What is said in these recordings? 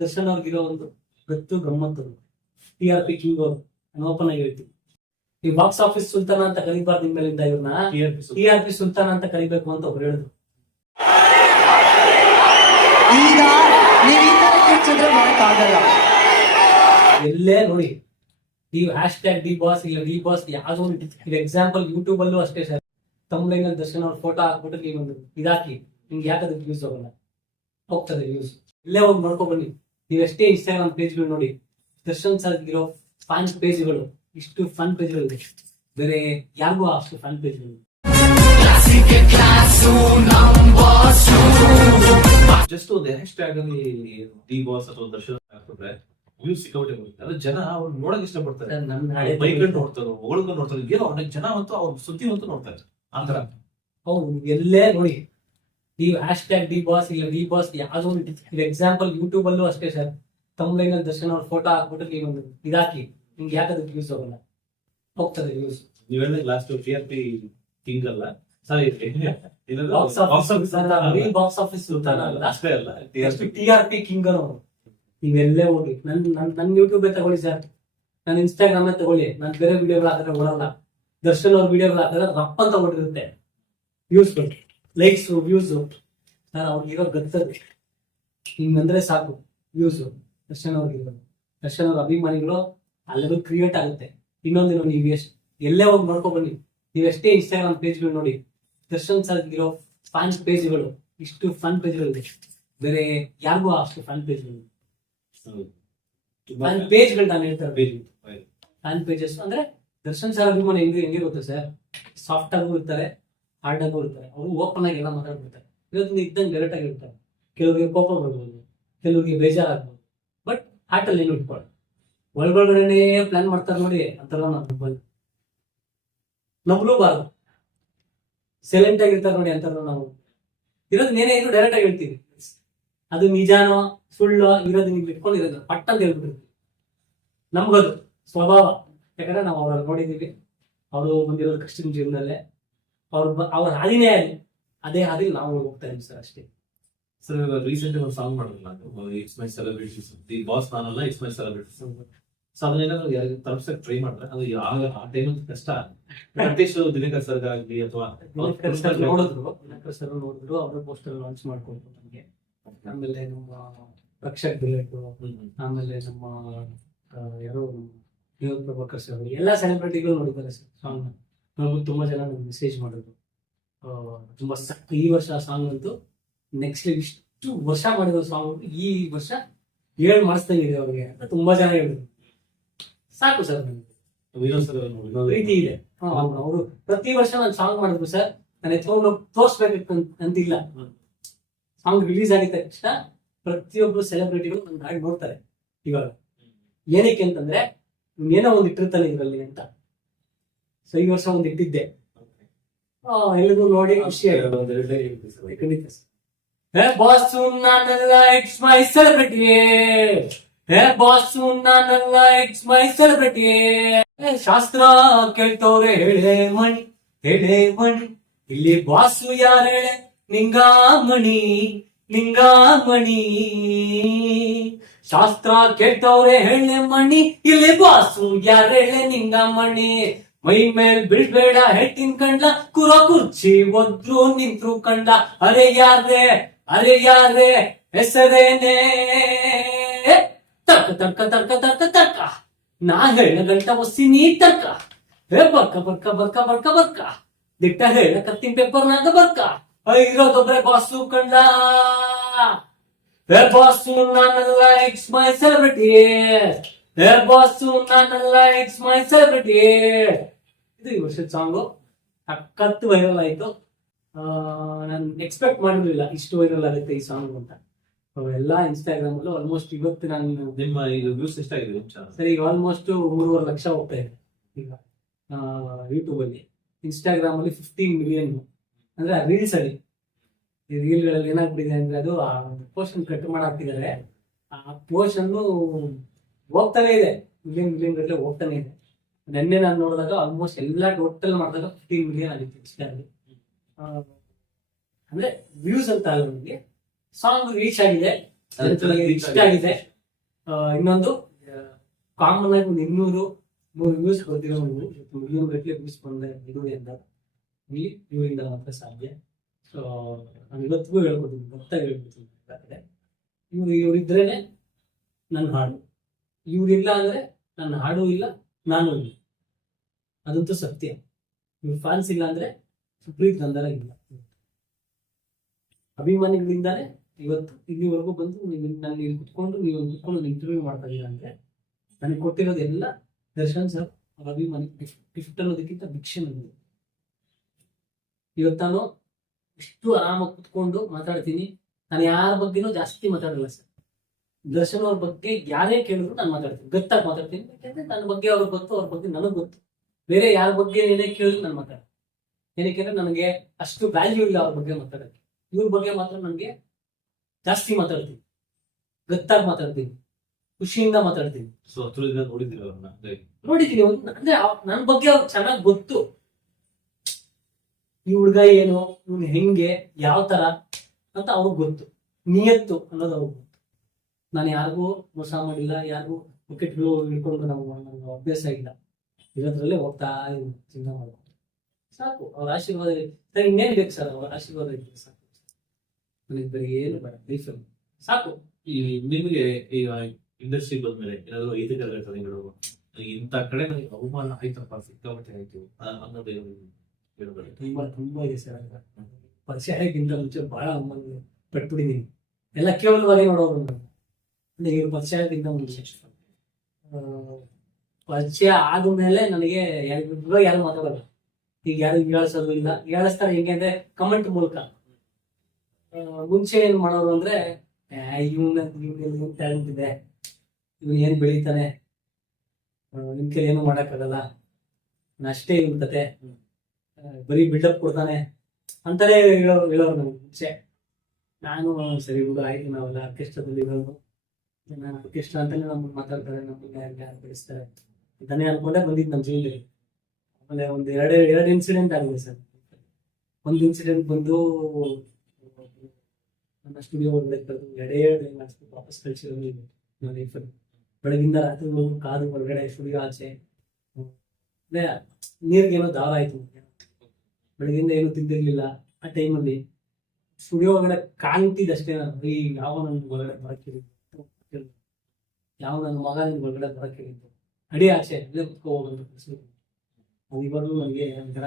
ದರ್ಶನ್ ಅವ್ರಿಗಿರೋ ಒಂದು ಗತ್ತು ಗಮ್ಮತ್ತು. ಟಿ ಆರ್ ಪಿ ಕಿಂಗ್ ಅವರು ನಾನು ಓಪನ್ ಆಗಿ ಹೇಳ್ತೀನಿ. ಈ ಬಾಕ್ಸ್ ಆಫೀಸ್ ಸುಲ್ತಾನ ಅಂತ ಕರಿಬಾರ್ದು ಇನ್ಮೇಲಿಂದ ಇವ್ರನ್ನ. ಟಿ ಆರ್ ಪಿ ಸುಲ್ತಾನ. ಅಂತ ಕರಿಬೇಕು ಅಂತ ಒಬ್ರು ಹೇಳಿದ್ರು. ಎಲ್ಲೇ ನೋಡಿ. ನೀವು ಹ್ಯಾಶ್ ಟ್ಯಾಗ್ ಡಿ ಬಾಸ್ ಇಲ್ಲ ಡಿ ಬಾಸ್ ಯಾವ್ದೋ ಒಂದು ಈಗ ಎಕ್ಸಾಂಪಲ್ ಯೂಟ್ಯೂಬ್ ಅಲ್ಲೂ ಅಷ್ಟೇ ಸರ್ ತಮ್ಲೈನ್ ಅಲ್ಲಿ ದರ್ಶನ್ ಅವ್ರ ಫೋಟೋ ಹಾಕ್ಬಿಟ್ಟು ನೀವು ಇದಾಕಿ. ನಿಮ್ಗೆ ಯಾಕೆ ಅದಕ್ಕೆ ಯೂಸ್ ಆಗೋಲ್ಲ ಹೋಗ್ತದೆ ಯೂಸ್ ಇಲ್ಲೇ ಹೋಗಿ ನೋಡ್ಕೊಂಡ್ ಬನ್ನಿ. ನೀವು ಎಷ್ಟೇ ಇನ್ಸ್ಟಾಗ್ರಾಮ್ ಪೇಜ್ಗಳು ನೋಡಿ ದರ್ಶನ್ ಸರ್ ಇರೋ ಫ್ಯಾನ್ ಪೇಜ್ಗಳು ಇಷ್ಟು ಫನ್ ಪೇಜ್ಗಳಿದೆ ಬೇರೆ ಯಾರಿಗೂ ಅಷ್ಟು ಫನ್ ಪೇಜ್ಗಳು ಜಸ್ಟ್ ಒಂದು ಹ್ಯಾಶ್ ಟ್ಯಾಗ್ ಅಲ್ಲಿ ಡಿ ಬಾಸ್ ಅಥವಾ ದರ್ಶನ್ ಹಾಕಿದ್ರೆ ವ್ಯೂಸ್ ಸಿಕ್ಕಾಪಟ್ಟೆ ಬರುತ್ತೆ. ಅದು ಜನ ಅವ್ರು ನೋಡಕ್ ಇಷ್ಟಪಡ್ತಾರೆ. ಪಡ್ತಾರೆ ನನ್ನ ಹಳೆ ಬೈಕ್ ನೋಡ್ತಾರೆ ಹೊಗಳ್ಕೊಂಡು ನೋಡ್ತಾರೆ. ಏನೋ ಅವ್ರಿಗೆ ಜನ ಅಂತೂ ಅವ್ರ ಸುದ್ದಿ ಅಂತೂ ನೋಡ್ತಾರೆ. ಆತರ ಅವ್ರು ಎಲ್ಲೇ ನೋಡಿ ಈ ಹ್ಯಾಶ್ ಟ್ಯಾಗ್ ಡಿ ಬಾಸ್ ಇಲ್ಲ ಡಿ ಬಾಸ್ ಯಾವುದೋ ಒಂದು ಎಕ್ಸಾಂಪಲ್ ಯೂಟ್ಯೂಬ್ ಅಲ್ಲೂ ಅಷ್ಟೇ ಸರ್ ತಮ್ಲೈನ್ ಅಲ್ಲಿ ದರ್ಶನ್ ಅವ್ರ ಫೋಟೋ ಹಾಕ್ಬಿಟ್ಟು ನೀವು ಒಂದು ಇದಾಕಿ ನಿಮ್ಗೆ ಯಾಕೆ ಅದಕ್ಕೆ ಯೂಸ್ ಹೋಗಲ್ಲ? ಹೋಗ್ತದೆ ಯೂಸ್ ನೀವೆಲ್ಲ last T R P king ಅಲ್ಲ. Sorry box office box office ಅಷ್ಟೇ ಅಲ್ಲ. T R P P king ಅವರು. ನೀವೆಲ್ಲೇ ಹೋಗಿ ನನ್ ನನ್ ನನ್ ಯೂಟ್ಯೂಬ್ ತಗೊಳ್ಳಿ ಸರ್ ನನ್ನ ಇನ್ಸ್ಟಾಗ್ರಾಮ್ ತಗೊಳ್ಳಿ. ನಾನು ಬೇರೆ ವಿಡಿಯೋಗಳು ಆದ್ರೆ ಓಡಲ್ಲ. ದರ್ಶನ್ ಅವ್ರ ವಿಡಿಯೋಗಳು ಹಾಕಿದ್ರೆ ರಪ್ಪ ಅಂತ use views likes views sir ಅವ್ರಿಗಿರೋ ಗತ್ತದ ಹಿಂಗಂದ್ರೆ ಸಾಕು. ವ್ಯೂಸು ದರ್ಶನ್ ಅವ್ರಿಗಿರೋ ದರ್ಶನ್ ಅವ್ರ ಅಭಿಮಾನಿಗಳು ಅಲ್ಲೆಲ್ಲ ಕ್ರಿಯೇಟ್ ಆಗುತ್ತೆ. ಇನ್ನೊಂದಿನ ನೀವು ಎಷ್ಟು ಎಲ್ಲೇ ಹೋಗಿ ನೋಡ್ಕೊ ಬನ್ನಿ. ನೀವು ಎಷ್ಟೇ ಇನ್ಸ್ಟಾಗ್ರಾಮ್ ಪೇಜ್ಗಳು ನೋಡಿ ದರ್ಶನ್ ಸರ್ ಇರೋ ಫ್ಯಾನ್ ಪೇಜ್ಗಳು ಇಷ್ಟು ಫನ್ ಪೇಜ್ಗಳಿದೆ ಬೇರೆ ಯಾರಿಗೂ ಅಷ್ಟು ಫನ್ ಪೇಜ್ಗಳು ಫ್ಯಾನ್ ಪೇಜ್ಗಳು ನಾನು ಹೇಳ್ತಾರೆ ಫ್ಯಾನ್ ಪೇಜಸ್ ಅಂದ್ರೆ ದರ್ಶನ್ ಸರ್ ಅಭಿಮಾನಿ ಹೆಂಗೆ ಹೆಂಗಿರುತ್ತೆ ಸರ್ ಸಾಫ್ಟ್ ಆಗೂ ಇರ್ತಾರೆ. ಹಾರ್ಡ್ ಆಗೂ ಇರ್ತಾರೆ. ಅವರು ಓಪನ್ ಆಗಿ ಎಲ್ಲ ಮಾತಾಡ್ಬಿಡ್ತಾರೆ. ಇವತ್ತು ಇದ್ದಂಗೆ ಇರ್ತಾರೆ ಕೆಲವರಿಗೆ ಕೋಪ ಬರ್ಬೋದು, ಕೆಲವರಿಗೆ ಬೇಜಾರಾಗ್ಬೋದು. ಬಟ್ ಹಾರ್ಟಲ್ಲಿ ಏನು ಇಟ್ಕೊಳ್ಳಿ ಒಳಗೊಳಗಡೆನೇ ಪ್ಲಾನ್ ಮಾಡ್ತಾರೆ ನೋಡಿ ಅಂತಾರ ನಾವು ನಂಬಲ್ಲಿ. ನಂಬಲೂಬಾರ್ದು ಸೈಲೆಂಟ್ ಆಗಿರ್ತಾರೆ ನೋಡಿ ಅಂತಾರ ನಾವು ಇರೋದು ನೇನೇ ಇದ್ರು ಡೈರೆಕ್ಟ್ ಆಗಿ ಹೇಳ್ತೀವಿ. ಅದು ನಿಜಾನೋ, ಸುಳ್ಳೋ, ಇರೋದು ನಿಮ್ಗೆ ಇಟ್ಕೊಂಡು ಇರೋದು ಪಟ್ ಅಂತ ಹೇಳ್ಬಿಟ್ಟಿರ್ತೀವಿ ನಮ್ಗದು ಸ್ವಭಾವ. ಯಾಕಂದ್ರೆ ನಾವು ಅವ್ರನ್ನ ನೋಡಿದೀವಿ ಅವರು ಬಂದಿರೋದು ಕಷ್ಟದ ಜೀವನದಲ್ಲೇ. ಅವ್ರ ಅವ್ರ ಹಾದಿನೇ ಅಲ್ಲಿ. ಅದೇ ಹಾದಿಲಿ ನಾವು ಹೋಗ್ತಾ ಇದ್ದೀವಿ ಸರ್ ಅಷ್ಟೇ. ಸರ್ ಇವಾಗ ರೀಸೆಂಟ್ ಒಂದು ಸಾಂಗ್ ಮಾಡಿದ್ರಲ್ಲ it's my celebrities the boss ನಾನಲ್ಲ ಇಟ್ಸ್ ಮೈ ಸೆಲೆಬ್ರೇಷನ್ ಸೊ ಅದನ್ನೇನಾದ್ರು ಯಾರಿಗೆ ತಲುಪ್ಸಕ್ ಟ್ರೈ ಮಾಡಿದ್ರೆ ಅದು ಯಾವ- ಆ ಟೈಮ್ ಕಷ್ಟ ವೆಂಕಟೇಶ್ ದಿನಕರ್ ಸರ್ ಆಗ್ಲಿ ಅಥವಾ ನೋಡಿದ್ರು ದಿನಕರ್ ಸರ್ ನೋಡಿದ್ರು ಅವರು ಪೋಸ್ಟರ್ ಲಾಂಚ್ ಮಾಡ್ಕೊಂಡ್ರು ನಮಗೆ. ಆಮೇಲೆ ನಮ್ಮ ರಕ್ಷಕ್ ಬಿಲೆಟ್ ಆಮೇಲೆ ನಮ್ಮ ಯಾರೋ ವಿನೋದ್ ಪ್ರಭಾಕರ್ ಸರ್ ಎಲ್ಲ ಸೆಲೆಬ್ರಿಟಿಗಳು ನೋಡಿದ್ದಾರೆ ಸರ್ ಸಾಂಗ್ ನೋಡ್ಬಿಟ್ಟು ತುಂಬ ಜನ ನನಗೆ ಮೆಸೇಜ್ ಮಾಡಿದ್ರು. ತುಂಬ ಸಕ್ ಈ ವರ್ಷ ಸಾಂಗ್ ಅಂತೂ ನೆಕ್ಸ್ಟ್ ಇಷ್ಟು ವರ್ಷ ಮಾಡಿರೋ ಸಾಂಗ್ ಈ ವರ್ಷ ಏಳು ಮಾಡಿಸ್ದಂಗೆ ಇದೆ ಅವ್ರಿಗೆ ಅಂತ ತುಂಬಾ ಜನ ಹೇಳಿದ್ರು. ಸಾಕು ಸರ್ ನನಗೆ ರೀತಿ ಇದೆ. ಅವರು ಪ್ರತಿ ವರ್ಷ ನಾನು ಸಾಂಗ್ ಮಾಡಿದ್ರು ಸರ್. ನಾನು ಎತ್ಕೊಂಡು ತೋರಿಸ್ಬೇಕು ಅಂತಿಲ್ಲ. ಸಾಂಗ್ ರಿಲೀಸ್ ಆಗಿದ ತಕ್ಷಣ ಪ್ರತಿಯೊಬ್ಬರು ಸೆಲೆಬ್ರಿಟಿಗಳು ನನ್ನ ಹಾಡು ನೋಡ್ತಾರೆ ಇವಾಗ. ಏನಕ್ಕೆ ಅಂತಂದ್ರೆ ಏನೋ ಒಂದು ಇಟ್ಟಿರ್ತಾನೆ ಇದರಲ್ಲಿ ಅಂತ. ಸೊ ಈ ವರ್ಷ ಒಂದು ಇಟ್ಟಿದ್ದೆ ಆ, ಎಲ್ರಿಗೂ ನೋಡಿ ಖುಷಿ ಹೇ ಬಾಸು ನಾನಲ್ಲ it's my celebrity hey boss ನಾನಲ್ಲ ಇಟ್ಸ್ ಮೈ ಸೆಲೆಬ್ರಿಟಿ ಶಾಸ್ತ್ರ ಕೇಳ್ತವ್ರೆ ಹೇಳೆ ಮಣಿ ಹೇಳೆ ಮಣಿ. ಇಲ್ಲಿ ಬಾಸು ಯಾರ ಹೇಳೆ ನಿಂಗಾಮಣಿ ನಿಂಗಾಮಣಿ. ಶಾಸ್ತ್ರ ಕೇಳ್ತವ್ರೆ ಹೇಳೆ ಮಣಿ. ಇಲ್ಲಿ ಬಾಸು ಯಾರ ಹೇಳೆ ನಿಂಗಾಮಣಿ. ಮೈ ಮೇಲ್ ಬಿಡ್ಬೇಡ ಹೆಟ್ಟಿನ್ ಕಂಡ್ಲ, ಕುರ ಕುರ್ಚಿ ಒದ್ರು ನಿಂತ್ರು ಕಂಡ ಅರೆ ಯಾರೇ ಅರೆ ಯಾರೇ ಹೆಸರೇನೆ? ತರ್ಕ ತರ್ಕ ತರ್ಕ ತರ್ಕ ತರ್ಕ. ನಾ ಹೇಳ ಗಂಟ ಒಸಿ ನೀ ತರ್ಕ. ಹೇ ಬರ್ಕ ಬರ್ಕ ಬರ್ಕ ಬರ್ಕ ಬರ್ಕ. ದಿಟ್ಟ ಹೇಳ ಕತ್ತಿನ ಪೇಪರ್ನಾಗ ಬರ್ಕ. ಇರೋದೊಬ್ರೆ ಬಾಸು ಕಂಡ ಹೇ ಬಾಸು, ನಾನಲ್ಲ likes my celebrity hey boss ನಾನಲ್ಲ ಇಟ್ಸ್ ಮೈ ಸೆಲೆಬ್ರಿಟಿ ಇದು ಈ ವರ್ಷದ ಸಾಂಗು ಸಖತ್ ವೈರಲ್ ಆಯ್ತು. ನಾನು ಎಕ್ಸ್ಪೆಕ್ಟ್ ಮಾಡಿರ್ಲಿಲ್ಲ ಇಷ್ಟು ವೈರಲ್ ಆಗುತ್ತೆ ಈ ಸಾಂಗ್ ಅಂತ. ಎಲ್ಲ ಇನ್ಸ್ಟಾಗ್ರಾಮ್ ಅಲ್ಲೂ ಆಲ್ಮೋಸ್ಟ್ ಇವತ್ತು ನಾನು ನಿಮ್ಮ ಈಗ ವ್ಯೂಸ್ ಎಷ್ಟಾಗಿದೆ ನಿಮ್ಮ ಸರಿ ಈಗ ಆಲ್ಮೋಸ್ಟ್ ಮೂರುವರೆ ಲಕ್ಷ ಹೋಗ್ತಾ ಇದೆ. ಈಗ ಯೂಟ್ಯೂಬ್ ಅಲ್ಲಿ ಇನ್ಸ್ಟಾಗ್ರಾಮ್ ಅಲ್ಲಿ ಫಿಫ್ಟೀನ್ ಮಿಲಿಯನ್ ಅಂದ್ರೆ ರೀಲ್ಸ್ ಅಲ್ಲಿ. ಈ ರೀಲ್ಗಳಲ್ಲಿ ಏನಾಗ್ಬಿಟ್ಟಿದೆ ಅಂದ್ರೆ ಅದು ಪೋರ್ಷನ್ ಕಟ್ ಮಾಡಾಕ್ತಿದ್ದಾರೆ. ಆ ಪೋರ್ಷನ್ ಹೋಗ್ತಾನೆ ಇದೆ. ಮಿಲಿಯನ್ ಮಿಲಿಯನ್ ಗಟ್ಟಲೆ ಹೋಗ್ತಾನೆ ಇದೆ. ನಿನ್ನೆ ನಾನು ನೋಡಿದಾಗ ಆಲ್ಮೋಸ್ಟ್ ಎಲ್ಲ ಟೋಟಲ್ ಮಾಡಿದಾಗ ಫಿಫ್ಟೀನ್ ಮಿಲಿಯನ್ ಆಗಿತ್ತು ಇನ್ಸ್ಟಾಗ್ರಾಮ್ ಅಂದ್ರೆ ವ್ಯೂಸ್ ಅಂತ ಅಲ್ಲ ನನಗೆ ಸಾಂಗ್ ರೀಚ್ ಆಗಿದೆ. ಇಷ್ಟ ಆಗಿದೆ. ಇನ್ನೊಂದು ಕಾಮನ್ ಆಗಿ ಒಂದು ಇನ್ನೂರು ನೂರು ವ್ಯೂಸ್ ಬರ್ತಿರೋ ಮಿಲಿಯನ್ ಗಟ್ಟಲೆ ವ್ಯೂಸ್ ಬಂದೆ ಇರುವುದರಿಂದ ಈ ಇವರಿಂದ ಮಾತ್ರ ಸಾಧ್ಯ. ಸೊ ನಾನು ಇವತ್ತಿಗೂ ಹೇಳ್ಕೊತೀನಿ ಗೊತ್ತಾಗಿ ಹೇಳ್ಕೊತೀನಿ ಇವ್ರು ಇವ್ರಿದ್ರೇನೆ ನನ್ನ ಹಾಡು. ಇವ್ರಿಲ್ಲ ಅಂದ್ರೆ ನನ್ನ ಹಾಡು ಇಲ್ಲ, ನಾನು ಇಲ್ಲ. ಅದಂತೂ ಸತ್ಯ. ಇವ್ರ ಫ್ಯಾನ್ಸ್ ಇಲ್ಲ ಅಂದ್ರೆ ಸುಪ್ರೀತ್ ಗಂಧರ ಇಲ್ಲ. ಅಭಿಮಾನಿಗಳಿಂದಾನೆ ಇವತ್ತು ಇಲ್ಲಿವರೆಗೂ ಬಂದು ನಾನು ಇಲ್ಲಿ ಕುತ್ಕೊಂಡು, ನೀವು ಕುತ್ಕೊಂಡು ಇಂಟರ್ವ್ಯೂ ಮಾಡ್ತಾ ಇದ್ದೀರಾ ಅಂದ್ರೆ ನನಗೆ ಕೊಟ್ಟಿರೋದು ಎಲ್ಲ ದರ್ಶನ್ ಸರ್ ಅವ್ರ ಅಭಿಮಾನಿ ಗಿಫ್ಟ್ ಅನ್ನೋದಕ್ಕಿಂತ ಭಿಕ್ಷೆ ನನಗೆ ಇವತ್ತು ನಾನು ಇಷ್ಟು ಆರಾಮಾಗಿ ಕುತ್ಕೊಂಡು ಮಾತಾಡ್ತೀನಿ. ನಾನು ಯಾರ ಬಗ್ಗೆನೂ ಜಾಸ್ತಿ ಮಾತಾಡಲ್ಲ ಸರ್ ದರ್ಶನ್ ಅವ್ರ ಬಗ್ಗೆ ಯಾರೇ ಕೇಳಿದ್ರು ನಾನು ಮಾತಾಡ್ತೀನಿ. ಗೊತ್ತಾಗಿ ಮಾತಾಡ್ತೀನಿ. ಯಾಕಂದ್ರೆ ನನ್ನ ಬಗ್ಗೆ ಅವ್ರಿಗೆ ಗೊತ್ತು ಅವ್ರ ಬಗ್ಗೆ ನನಗೆ ಗೊತ್ತು. ಬೇರೆ ಯಾರ ಬಗ್ಗೆ ಏನೇ ಕೇಳಿದ್ರು ನಾನು ಮಾತಾಡ್ತೀನಿ. ಏನಕ್ಕೆ ನನಗೆ ಅಷ್ಟು ವ್ಯಾಲ್ಯೂ ಇಲ್ಲ ಅವ್ರ ಬಗ್ಗೆ ಮಾತಾಡೋಕ್ಕೆ. ಇವ್ರ ಬಗ್ಗೆ ಮಾತ್ರ ನನಗೆ ಜಾಸ್ತಿ ಮಾತಾಡ್ತೀನಿ. ಗೊತ್ತಾಗಿ ಮಾತಾಡ್ತೀನಿ. ಖುಷಿಯಿಂದ ಮಾತಾಡ್ತೀನಿ. ಸೊ ಹತ್ರದಿಂದ ಅವ್ರನ್ನ? ಅಂದ್ರೆ ನೋಡಿದ್ದೀನಿ. ಅಂದ್ರೆ ಅವ್- ನನ್ ಬಗ್ಗೆ ಅವ್ರಿಗೆ ಚೆನ್ನಾಗಿ ಗೊತ್ತು. ಈ ಹುಡ್ಗ ಏನು ಇವ್ನು ಹೆಂಗೆ ಯಾವ ತರ ಅಂತ ಅವ್ರಿಗೆ ಗೊತ್ತು. ನಿಯತ್ತು ಅನ್ನೋದು ಅವ್ರಿಗೆ ಗೊತ್ತು. ನಾನು ಯಾರಿಗೂ ಮೋಸ ಮಾಡಿಲ್ಲ ಯಾರಿಗೂ ವಿಕೆಟ್ಗಳು ಹಿಡ್ಕೊಂಡು ನಾವು ನನಗೆ ಅಭ್ಯಾಸ ಇಲ್ಲ. ಇರೋದ್ರಲ್ಲೇ ಹೋಗ್ತಾ ಜೀವನ ಮಾಡ್ಕೊಂಡು ಸಾಕು ಅವ್ರ ಆಶೀರ್ವಾದ ಸರ್ ಇನ್ನೇನ್ ಬೇಕು ಸರ್? ಅವ್ರ ಆಶೀರ್ವಾದ ಇದ್ರೆ ಸಾಕು. ನನಗೆ ಬೇರೆ ಏನು ಬೇಡ ಲೈಫಲ್ಲಿ ಸಾಕು. ಈ ನಿಮಗೆ ಈ ಇಂಡಸ್ಟ್ರಿ ಬಂದ್ಮೇಲೆ ಏನಾದ್ರು ಐದು ಕಥೆಗಳು ಇಂಥ ಕಡೆ ನನಗೆ ಅವಮಾನ ಆಯ್ತಪ್ಪ ಸಿಕ್ಕಾಪಟ್ಟೆ ಆಯ್ತು. ಅನ್ನೋದು ಹೇಳ್ಬೋದು ತುಂಬಾ ತುಂಬಾ ಇದೆ ಸರ್ ಅಂತ ಪರಿಚಯ ಆಗಿಂತ ಮುಂಚೆ ಬಹಳ ಅವಮಾನ ಪಟ್ಬಿಟ್ಟಿದ್ದೀನಿ. ಎಲ್ಲ ಕೇವಲವಾಗಿ ನೋಡೋರು ನಾನು. ಅಂದ್ರೆ ಇವ್ರ ಪರಿಚಯ ಆಗಿದ್ದ ಆ, ಪರಿಚಯ ಆದ್ಮೇಲೆ ನನಗೆ ಇವಾಗ ಯಾರು ಮಾತಾಡಲ್ಲ. ಈಗ ಯಾರು ಹೇಳಿಸೋದು ಇಲ್ಲ. ಹೇಳಿಸ್ತಾರೆ ಹೆಂಗೆ ಅಂದ್ರೆ ಕಮೆಂಟ್ ಮೂಲಕ. ಮುಂಚೆ ಏನ್ ಮಾಡೋರು ಅಂದ್ರೆ ಇವನ ಇವ್ನ ಟ್ಯಾಲೆಂಟ್ ಇದೆ. ಇವನ್ ಏನ್ ಬೆಳಿತಾನೆ. ಇನ್ ಕೈ ಏನು ಮಾಡಕ್ಕಾಗಲ್ಲ. ಅಷ್ಟೇ ಇವನ್ ಕತೆ ಬರೀ ಬಿಲ್ಡಪ್ ಕೊಡ್ತಾನೆ. ಅಂತಾನೆ ಹೇಳೋ ಹೇಳೋರು ನನಗೆ ಮುಂಚೆ. ನಾನು ಸರಿ ಆಯ್ತು ನಾವೆಲ್ಲ ಆರ್ಕೆಸ್ಟ್ರಾದಲ್ಲಿ ಇರೋದು ಆರ್ಕೆಸ್ಟ್ರಾ ಅಂತಾನೆ ನಮ್ಗೆ ಮಾತಾಡ್ತಾರೆ ನಮ್ಮನ್ನ ಬೆಳೆಸ್ತಾರೆ ಅಂತಾನೆ ಅನ್ಕೊಂಡೆ ಬಂದಿದ್ದು ನಮ್ಮ ಜೀವನದಲ್ಲಿ. ಆಮೇಲೆ ಒಂದು ಎರಡು ಎರಡು ಇನ್ಸಿಡೆಂಟ್ ಆಗಿದೆ ಸರ್. ಒಂದು ಇನ್ಸಿಡೆಂಟ್ ಬಂದು ನನ್ನ ಸ್ಟುಡಿಯೋ ಒಳಗಡೆ ಕರೆದು ಎರಡೇ ಎರಡು ವಾಪಸ್ ಕಳಿಸಿರೋದು ಇದೆ ನನ್ನ ಲೈಫಲ್ಲಿ ಬೆಳಗಿಂದ ಕಾದು ಹೊರಗಡೆ ಸ್ಟುಡಿಯೋ ಆಚೆ. ಹ್ಮ್. ಏನೋ ದಾರ ಆಯ್ತು ಬೆಳಗಿಂದ ಏನು ತಿಂದಿರ್ಲಿಲ್ಲ ಆ ಟೈಮಲ್ಲಿ ಸ್ಟುಡಿಯೋ ಒಳಗಡೆ ಕಾಣ್ತಿದ್ದಷ್ಟೇ ನಾನು ಯಾವ ನನ್ಗೆ ಒಳಗಡೆ ಬರಕ್ಕಿರಿ ಯಾವ ನನ್ನ ಮಗ ನಿನ್ ಒಳಗಡೆ ಬರಕ್ಕೆ ಅಡಿ ಆಸೆ ಅಲ್ಲೇ ಕುತ್ಕೋ ಹೋಗೋದು ಅದು ಇವಾಗಲೂ ನನಗೆ ಒಂಥರ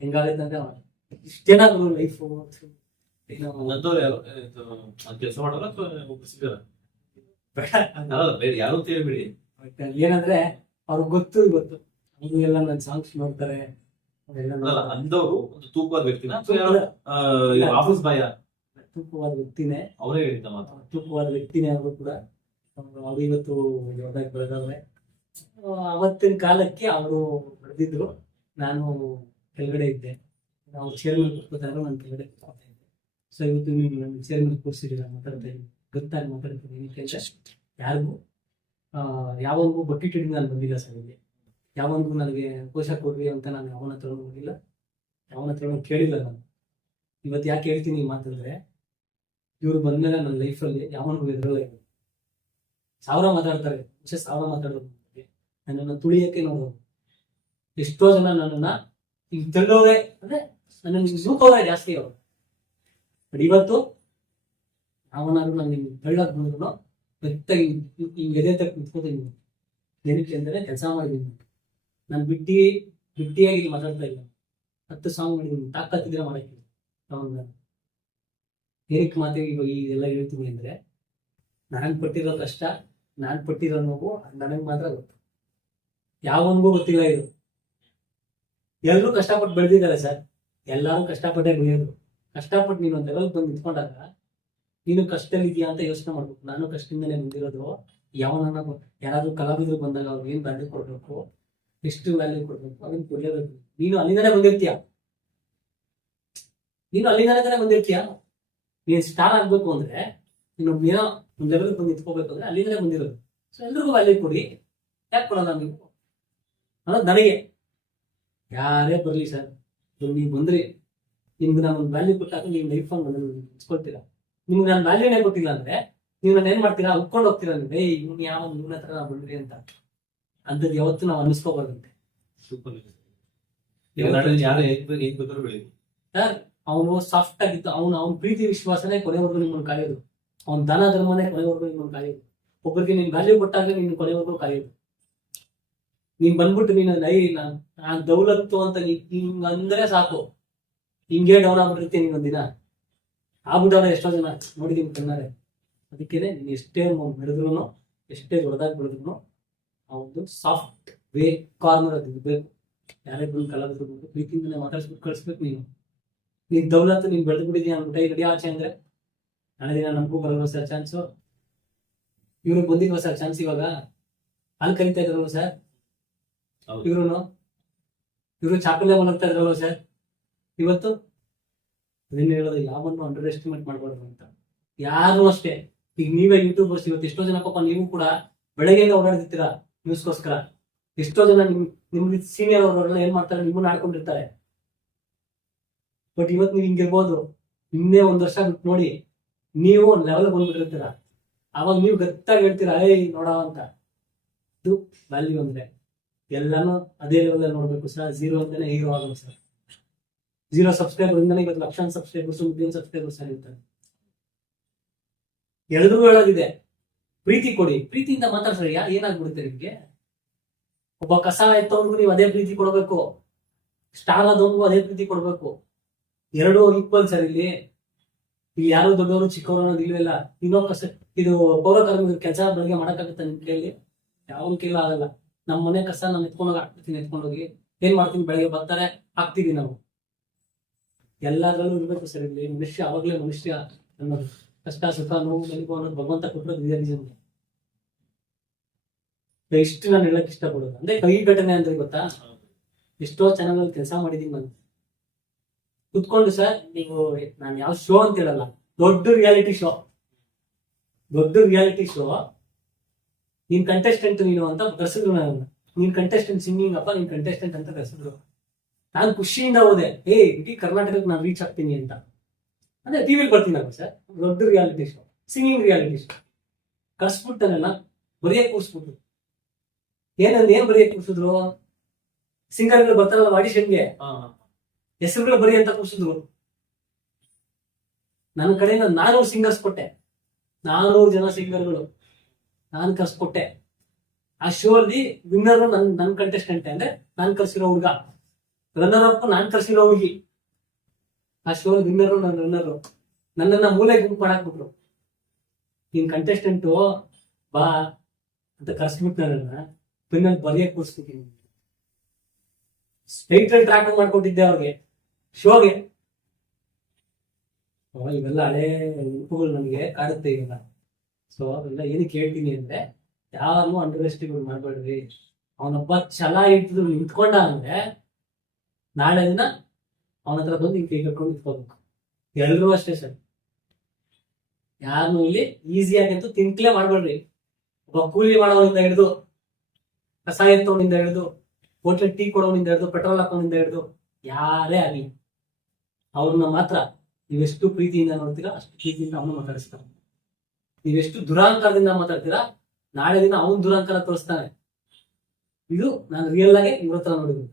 ಹೆಂಗಾಗತ್ತೆ ಇಷ್ಟೇನಾದ್ರು ಇಷ್ಟೇನ ಲೈಫು ಕೆಲಸ ಮಾಡೋಲ್ಲ ಯಾರು ಅಂತ ಹೇಳ್ಬಿಡಿ. ಏನಂದ್ರೆ ಅವ್ರಿಗೆ ಗೊತ್ತು ಗೊತ್ತು. ಅವ್ರು ಎಲ್ಲ ನನ್ನ ಸಾಂಗ್ಸ್ ನೋಡ್ತಾರೆ. ಅಂದವರು ಒಂದು ತೂಕವಾದ ವ್ಯಕ್ತಿನ ಆಫೀಸ್ ಬಾಯ? ತೂಕವಾದ ವ್ಯಕ್ತಿನೇ. ಅವರೇ ಹೇಳಿದ್ದ ಮಾತು. ತೂಕವಾದ ವ್ಯಕ್ತಿನೇ ಅವರು ಕೂಡ ಅವ್ರು ಇವತ್ತು ದೊಡ್ಡದಾಗಿ ಬೆಳೆದವ್ರೆ ಅವತ್ತಿನ ಕಾಲಕ್ಕೆ ಅವರು ಬೆಳೆದಿದ್ರು ನಾನು ಕೆಳಗಡೆ ಇದ್ದೆ. ನಾವು ಚೇರ್ ಮೇಲೆ ಕೂತ್ಕೊತಾರೋ ನಾನು ಕೆಳಗಡೆ ಕೂತ್ಕೋತಾ ಇದ್ದೆ ಸೊ ಇವತ್ತು ನೀವು ನನ್ನ ಚೇರ್ ಮೇಲೆ ಕೂರಿಸಿದ್ದೀರ ಮಾತಾಡ್ತಾ ಗೊತ್ತಾಗಿ ಮಾತಾಡ್ತೀನಿ ಅಂದ್ರೆ ಯಾರಿಗೂ ಆ, ಬಟ್ಟೆ ಹಿಡಿದು ನಾನು ಬಂದಿಲ್ಲ ಸರ್ ಇಲ್ಲಿ. ಯಾವನಿಗೂ ನನಗೆ ಕೋಶ ಕೊಡ್ರಿ ಅಂತ ನಾನು ಯಾವನ ಹತ್ರ ಹೋಗಿಲ್ಲ ಯಾವನ ಹತ್ರ ಕೇಳಿಲ್ಲ ನಾನು. ಇವತ್ತು ಯಾಕೆ ಹೇಳ್ತೀನಿ ಮಾತಾಡಿದ್ರೆ ಇವರು ಬಂದ್ಮೇಲೆ ನನ್ನ ಲೈಫಲ್ಲಿ ಯಾವನಿಗೂ ಎದುರಲ್ಲ ಸಾವಿರ ಮಾತಾಡ್ತಾರೆ, ವಿಶೇಷ ಸಾವಿರ ಮಾತಾಡೋದು ನನ್ನನ್ನು ತುಳಿಯಕ್ಕೆ ನೋಡೋದು ಎಷ್ಟೋ ಜನ ನನ್ನನ್ನ ಈಗ ತಳ್ಳೋರೆ ಅಂದ್ರೆ ನನ್ನನ್ನು ನೂಕೋರೆ ಜಾಸ್ತಿ ಅವರು. ಬಟ್ ಇವತ್ತು ಯಾವನಾದ್ರು ನಾನು ನಿಮ್ಗೆ ತಳ್ಳಕ್ ಬಂದ್ರು ಬೆತ್ತಾಗಿ ಹಿಂಗ್ ಎದೆ ತಕ್ಕ ನಿಂತ್ಕೋತೀನಿ ಏನಕ್ಕೆ ಅಂದ್ರೆ ಕೆಲಸ ಮಾಡಿದ್ದೀನಿ ನಾನು. ಬಿಟ್ಟಿ, ಬಿಟ್ಟಿಯಾಗಿ ಇಲ್ಲಿ ಮಾತಾಡ್ತಾ ಇಲ್ಲ. ಹತ್ತು ಸಾಂಗ್ ಮಾಡಿದೀನಿ ತಾಕತ್ತಿದ್ರೆ ಮಾಡಕ್ಕೆ. ಸಾಂಗ್ ಏನಕ್ಕೆ ಮಾತೇ ಇವಾಗ ಇದೆಲ್ಲ ಹೇಳ್ತೀನಿ ಅಂದ್ರೆ, ನಾನು ಪಟ್ಟಿರೋ ಕಷ್ಟ ನಾನ್ ಪಟ್ಟಿರೋ ನೋವು ನನಗೆ ಮಾತ್ರ ಗೊತ್ತು. ಯಾವನಿಗೂ ಗೊತ್ತಿಲ್ಲ ಇದು. ಎಲ್ಲರೂ ಕಷ್ಟಪಟ್ಟು ಬೆಳೆದಿದ್ದಾರೆ ಸರ್. ಎಲ್ಲರೂ ಕಷ್ಟಪಟ್ಟೆ ಬೆಳೆಯೋದು. ಕಷ್ಟಪಟ್ಟು ನೀನು ಒಂದು ಲೆವೆಲ್ ಬಂದು ನಿಂತ್ಕೊಂಡಾಗ ನೀನು ಕಷ್ಟದಲ್ಲಿ ಇದೆಯಾ ಅಂತ ಯೋಚನೆ ಮಾಡ್ಬೇಕು. ನಾನು ಕಷ್ಟದಿಂದಲೇ ಬಂದಿರೋದು. ಯಾವನನ್ನ ಯಾರಾದ್ರೂ ಕಲಾವಿದ್ರು ಬಂದಾಗ ಅವ್ರಿಗೆ ಏನ್ ವ್ಯಾಲ್ಯೂ ಕೊಡ್ಬೇಕು? ಎಷ್ಟು ವ್ಯಾಲ್ಯೂ ಕೊಡ್ಬೇಕು? ಅದನ್ನ ಕೊಡಲೇಬೇಕು ನೀನು ಅಲ್ಲಿಂದಾನೇ ಬಂದಿರ್ತೀಯ? ನೀನು ಅಲ್ಲಿಂದಾನೆ ತಾನೇ ಬಂದಿರ್ತೀಯ? ನೀನು ಸ್ಟಾರ್ ಆಗ್ಬೇಕು ಅಂದ್ರೆ ನೀನು ಏನೋ ಲೆವೆಲ್ ಬಂದು ನಿಂತ್ಕೋಬೇಕು ಅಂದ್ರೆ ಅಲ್ಲಿಂದಲೇ ಬಂದಿರೋದು ಸೊ ಎಲ್ರಿಗೂ ವ್ಯಾಲ್ಯೂ ಕೊಡಿ. ಯಾಕೆ ಕೊಡಲ್ಲ ನೀವು? ಅನ್ನೋದು ನನಗೆ. ಯಾರೇ ಬರಲಿ ಸರ್ ನೀವು ಬಂದ್ರಿ ನಿಮ್ಗೆ ನಾನು ಒಂದು ವ್ಯಾಲ್ಯೂ ಕೊಟ್ಟಾಗ ನೀವು ಲೈಫ್ ನಿಂತ್ಕೊಳ್ತೀರಾ ನಿಮ್ಗೆ ನಾನು ವ್ಯಾಲ್ಯೂನೇ ಕೊಟ್ಟಿಲ್ಲ ಅಂದ್ರೆ ನೀವು ನಾನು ಏನ್ ಮಾಡ್ತೀರಾ? ಉಕ್ಕೊಂಡು ಹೋಗ್ತೀರಾ ಅಂದ್ರೆ ಇವ್ನು ಯಾವ ಇವ್ನ ಹತ್ರ ನಾವು ಬಂದ್ರಿ ಅಂತ. ಅಂಥದ್ದು ಯಾವತ್ತು ನಾವು ಅನ್ನಿಸ್ಕೋಬಾರ್ದಂತೆ. ಸೂಪರ್ ಯಾರೇ ಬೇಕಾದ್ರೂ ಬೆಳಿ ಸರ್ ಅವನು ಸಾಫ್ಟ್ ಆಗಿತ್ತು ಅವನು ಅವನ ಪ್ರೀತಿ ವಿಶ್ವಾಸನೇ ಕೊನೆವರೆಗೂ ನಿಮ್ಮನ್ನು ಕಾಯೋದು. ಅವನ ದನ ಧರ್ಮನೇ ಕೊನೆವರೆಗೂ ನಿಮ್ಮನ್ನು ಕಾಯೋದು. ಒಬ್ಬರಿಗೆ ನೀನ್ ವ್ಯಾಲ್ಯೂ ಕೊಟ್ಟಾಗ ನಿನ್ನ ಕೊನೆವರೆಗೂ ಕಾಯೋದು. ನೀನ್ ಬಂದ್ಬಿಟ್ಟು ನೀನು ಇಲ್ಲ ಆ ದೌಲತ್ತು ಅಂತ ನೀ ಹಿಂಗ್ ಅಂದ್ರೆ ಸಾಕು. ಹಿಂಗೆ ಡೌನ್ ಆಗ್ಬಿಟ್ಟಿರ್ತೀನಿ ನೀನೊಂದಿನ ಆಗ್ಬಿಟ್ಟವ್ರೆ ಎಷ್ಟೋ ಜನ ನೋಡಿದೀನಿ ಕಣ್ಣಾರೆ. ಅದಕ್ಕೇನೆ ನೀನ್ ಎಷ್ಟೇ ಬೆಳೆದ್ರು ಎಷ್ಟೇ ದೊಡ್ಡದಾಗಿ ಬೆಳೆದ್ರು ಆ ಒಂದು ಸಾಫ್ಟ್ ವೇ ಕಾರ್ನರ್ ಅದು ಇರ್ಬೇಕು. ಯಾರೇ ಬಂದು ಕಲಾವಿದ್ರು ಪ್ರೀತಿಯಿಂದ ಮಾತಾಡ್ಸ್ಬಿಟ್ಟು ಕಳಿಸ್ಬೇಕು ನೀನು. ನೀನ್ ದೌಲತ್ತು ನೀನ್ ಬೆಳೆದು ಬಿಟ್ಟಿದ್ಯಾ ಈ ಈಗ ಆಚೆ ಅಂದ್ರೆ ನಾಳೆ ದಿನ ನಮಗೂ ಬರೋದು ಸರ್ ಚಾನ್ಸು ಇವ್ರು ಬಂದಿಲ್ವ ಸರ್ ಚಾನ್ಸ್ ಇವಾಗ? ಅಲ್ಲಿ ಕಲಿತಾ ಇದ್ರು ಸರ್. ಇವ್ರು ಇವರು ಚಾಪಲ್ಯ ಮಲಗ್ತಾ ಇದ್ರು ಸರ್? ಇವತ್ತು? ಅದನ್ನ ಹೇಳೋದು ಯಾವನ್ನು ಅಂಡರ್ ಎಸ್ಟಿಮೇಟ್ ಮಾಡಬಾರ್ದು ಅಂತ. ಯಾರು ಅಷ್ಟೇ. ಈಗ ನೀವೇ ಯೂಟ್ಯೂಬರ್ಸ್ ಇವತ್ತು ಎಷ್ಟೋ ಜನ ಪಾಪ ನೀವು ಕೂಡ ಬೆಳಗ್ಗೆಯಿಂದ ಓಡಾಡ್ತಿರ್ತೀರಾ ನ್ಯೂಸ್ಗೋಸ್ಕರ ಎಷ್ಟೋ ಜನ ನಿಮ್ ನಿಮ್ ಸೀನಿಯರ್ ಅವರೆಲ್ಲ ಏನ್ ಮಾಡ್ತಾರೆ? ನಿಮ್ಮನ್ನ ಆಡ್ಕೊಂಡಿರ್ತಾರೆ. ಬಟ್ ಇವತ್ತು ನೀವು ಹಿಂಗಿರ್ಬೋದು. ಇನ್ನೇ ಒಂದ್ ವರ್ಷ ಬಿಟ್ಟು ನೋಡಿ ನೀವು ಒಂದು ಲೆವೆಲ್ ಬಂದ್ಬಿಟ್ಟಿರ್ತೀರ. ಅವಾಗ ನೀವು ಗತ್ತಾಗಿ ಹೇಳ್ತೀರಾ, ಏಯ್, ನೋಡ ಅಂತ. ಇದು ವ್ಯಾಲ್ಯೂ ಅಂದ್ರೆ. ಎಲ್ಲಾನು ಅದೇ ಲೆವೆಲ್ ನೋಡ್ಬೇಕು ಸರ್. ಝೀರೋ ಅಂತಾನೆ ಹೀರೋ ಆಗೋದು ಸರ್. ಝೀರೋ ಸಬ್ಸ್ಕ್ರೈಬರ್ ಇಂದಾನೆ ಇವತ್ತು ಲಕ್ಷ ಸಬ್ಸ್ಕ್ರೈಬರ್ಸ್ ಮಿಲಿಯನ್ ಸಬ್ಸ್ಕ್ರೈಬರ್ಸ್ ಆಗಿರ್ತಾರೆ. ಎಲ್ರಿಗೂ ಹೇಳೋದಿದೆ. ಪ್ರೀತಿ ಕೊಡಿ. ಪ್ರೀತಿಯಿಂದ ಮಾತಾಡ್ಸ್ರಿ. ಯಾ ಏನಾಗ್ಬಿಡುತ್ತೆ ನಿಮ್ಗೆ? ಒಬ್ಬ ಕಸ ಎತ್ತವನ್ಗೂ ನೀವು ಅದೇ ಪ್ರೀತಿ ಕೊಡ್ಬೇಕು. ಸ್ಟಾರ್ ಆದವನ್ಗೂ ಅದೇ ಪ್ರೀತಿ ಕೊಡ್ಬೇಕು. ಎರಡು ಈಕ್ವಲ್ ಸರ್ ಇಲ್ಲಿ. ಇಲ್ಲಿ ಯಾರು ದೊಡ್ಡವರು, ಚಿಕ್ಕವರು ಅನ್ನೋದು ಇಲ್ವಲ್ಲ ಕಸ ಇದು ಪೌರ ಕಾರ್ಮಿಕರ ಕೆಲಸ ಬೆಳಗ್ಗೆ ಮಾಡಕ್ಕಾಗುತ್ತೆ ನಿಮ್ ಕೈಯಲ್ಲಿ ಯಾವ ಕೈಲೂ ಆಗಲ್ಲ. ನಮ್ಮ ಮನೆ ಕಸ ನಾನು ಎತ್ಕೊಂಡೋಗಿ ಹಾಕ್ಬಿಡ್ತೀನಿ, ಎತ್ಕೊಂಡೋಗಿ. ಏನ್ ಮಾಡ್ತೀನಿ? ಬೆಳಗ್ಗೆ ಬರ್ತಾರೆ, ಹಾಕ್ತೀವಿ ನಾವು. ಎಲ್ಲಾದ್ರಲ್ಲೂ ಇರ್ಬೇಕು ಸರ್ ಇಲ್ಲಿ. ಮನುಷ್ಯ, ಅವಾಗ್ಲೇ ಮನುಷ್ಯ ಅನ್ನೋದು ಕಷ್ಟ, ಸುಖ, ನೋವು, ನೆನಪು ಅನ್ನೋದು ಭಗವಂತ ಕೊಟ್ಟಿರೋದು ಇದೇ ನಿಜ ಇಷ್ಟು ನಾನು ಹೇಳಕ್ ಇಷ್ಟಪಡೋದು. ಅಂದ್ರೆ ಕೈ ಘಟನೆ ಅಂದ್ರೆ ಗೊತ್ತಾ? ಎಷ್ಟೋ ಚಾನಲ್ ಕೆಲಸ ಮಾಡಿದೀನಿ ನಾನು. ಕುತ್ಕೊಂಡು ಸರ್, ನೀವು ನಾನು ಯಾವ ಶೋ ಅಂತ ಹೇಳಲ್ಲ, ದೊಡ್ಡ ರಿಯಾಲಿಟಿ ಶೋ ದೊಡ್ಡ ರಿಯಾಲಿಟಿ ಶೋ ನಿನ್ ಕಂಟೆಸ್ಟೆಂಟ್ ನೀನು ಅಂತ ಕರೆಸಿದ್ರು ನನ್ನ ನೀನ್ ಕಂಟೆಸ್ಟೆಂಟ್ ಸಿಂಗಿಂಗ್ ಅಪ್ಪ, ನೀನ್ ಕಂಟೆಸ್ಟೆಂಟ್ ಅಂತ ಕರೆಸಿದ್ರು ನಾನು ಖುಷಿಯಿಂದ ಹೋದೆ. ಏ, ಇಡೀ ಕರ್ನಾಟಕಕ್ಕೆ ನಾನು ರೀಚ್ ಆಗ್ತೀನಿ ಅಂತ. ಅಂದ್ರೆ ಟಿವಿಲಿ ಬರ್ತೀನಿ ನಾನು ಸರ್? ದೊಡ್ಡ reality show singing reality show ಕರ್ಸ್ಬಿಟ್ಟನೆಲ್ಲ ಬರೆಯಕ್ ಕೂರ್ಸ್ಬಿಟ್ರು ಏನಂದ್, ಏನ್ ಬರೆಯಕ್ ಕೂರಿಸಿದ್ರು? ಸಿಂಗರ್ಗಳು ಬರ್ತಾರಲ್ಲ ಆಡಿಷನ್ಗೆ ಹೆಸರುಗಳು ಬರಿ ಅಂತ ಕೂಸಿದ್ರು ನನ್ನ ಕಡೆಯಿಂದ ನಾನೂರು ಸಿಂಗರ್ಸ್ ಕೊಟ್ಟೆ. ನಾನೂರು ಜನ ಸಿಂಗರ್ಗಳು ನಾನು ಕರ್ಸ್ಕೊಟ್ಟೆ. ಆ ಶೋ ಅಲ್ಲಿ ವಿನ್ನರ್ ನನ್ ನನ್ ಕಂಟೆಸ್ಟೆಂಟ್ ಅಂದ್ರೆ ನಾನ್ ಕರ್ಸಿರೋ ಹುಡುಗ. ರನ್ನರ್ ಅಪ್ ನಾನ್ ಕರ್ಸಿರೋ ಹುಡುಗಿ. ಆ ಶೋ ವಿನ್ನರ್ ನನ್ನ ರನ್ನರ್ ನನ್ನನ್ನ ಮೂಲೆ ಗುಂಪು ಮಾಡಾಕ್ಬಿಟ್ರು ನೀನ್ ಕಂಟೆಸ್ಟೆಂಟು ಬಾ ಅಂತ ಕರ್ಸ್ಬಿಟ್ಟು ನನ್ನ ಪಿನ್ನಲ್ಲಿ ಬರೆಯಕ್ ಕೂರಿಸ್ಬಿಟ್ಟಿನಿ ಸ್ಟ್ರೈಟ್ ಟ್ರ್ಯಾಕ್ ಮಾಡ್ಕೊಟ್ಟಿದ್ದೆ ಅವ್ರಿಗೆ. ಶೋಗೆ ಇವೆಲ್ಲ ಹಳೆ ನೆನಪುಗಳು ನನಗೆ ಕಾಡುತ್ತೆ ಇವೆಲ್ಲ. ಸೊ ಅವೆಲ್ಲ ಏನಕ್ಕೆ ಹೇಳ್ತೀನಿ ಅಂದ್ರೆ ಯಾರನ್ನೂ ಅಂಡರ್ ಎಸ್ಟಿಮೇಟ್ ಮಾಡ್ಬೇಡ್ರಿ. ಅವನೊಬ್ಬ ಛಲ ಇಟ್ಟಿದ್ರು ನಿಂತ್ಕೊಂಡ ಅಂದ್ರೆ, ನಾಳೆ ದಿನ ಅವನ ಹತ್ರ ಬಂದು ಹಿಂಗೆ ಕೈ ಕಟ್ಕೊಂಡು ನಿಂತ್ಕೋಬೇಕು. ಎಲ್ರೂ ಅಷ್ಟೇ ಸರ್. ಯಾರು ಇಲ್ಲಿ ಈಸಿಯಾಗಿ ಅಂತೂ ತಿಂಕ್ಲೇ ಮಾಡ್ಬೇಡ್ರಿ. ಒಬ್ಬ ಕೂಲಿ ಮಾಡೋನಿಂದ ಹಿಡಿದು ಕಸ ಎತ್ತವನಿಂದ ಹಿಡಿದು ಹೋಟ್ಲ್ ಟೀ ಕೊಡೋನಿಂದ ಹಿಡಿದು ಪೆಟ್ರೋಲ್ ಹಾಕೋನಿಂದ ಹಿಡಿದು, ಯಾರೇ ಆಗಲಿ. ಅವ್ರನ್ನ ಮಾತ್ರ ನೀವೆಷ್ಟು ಪ್ರೀತಿಯಿಂದ ನೋಡ್ತೀರಾ, ಅಷ್ಟು ಪ್ರೀತಿಯಿಂದ ಅವನು ಮಾತಾಡಿಸ್ತಾನೆ ನೀವೆಷ್ಟು ದುರಾಂಕಾರದಿಂದ ಮಾತಾಡ್ತೀರಾ, ನಾಳೆ ದಿನ ಅವನ್ ದುರಾಂಕಾರ ತೋರಿಸ್ತಾನೆ. ಇದು ನಾನು ರಿಯಲ್ ಆಗಿ ಇವ್ರ ಹತ್ರ ನೋಡಿದ್ದೀನಿ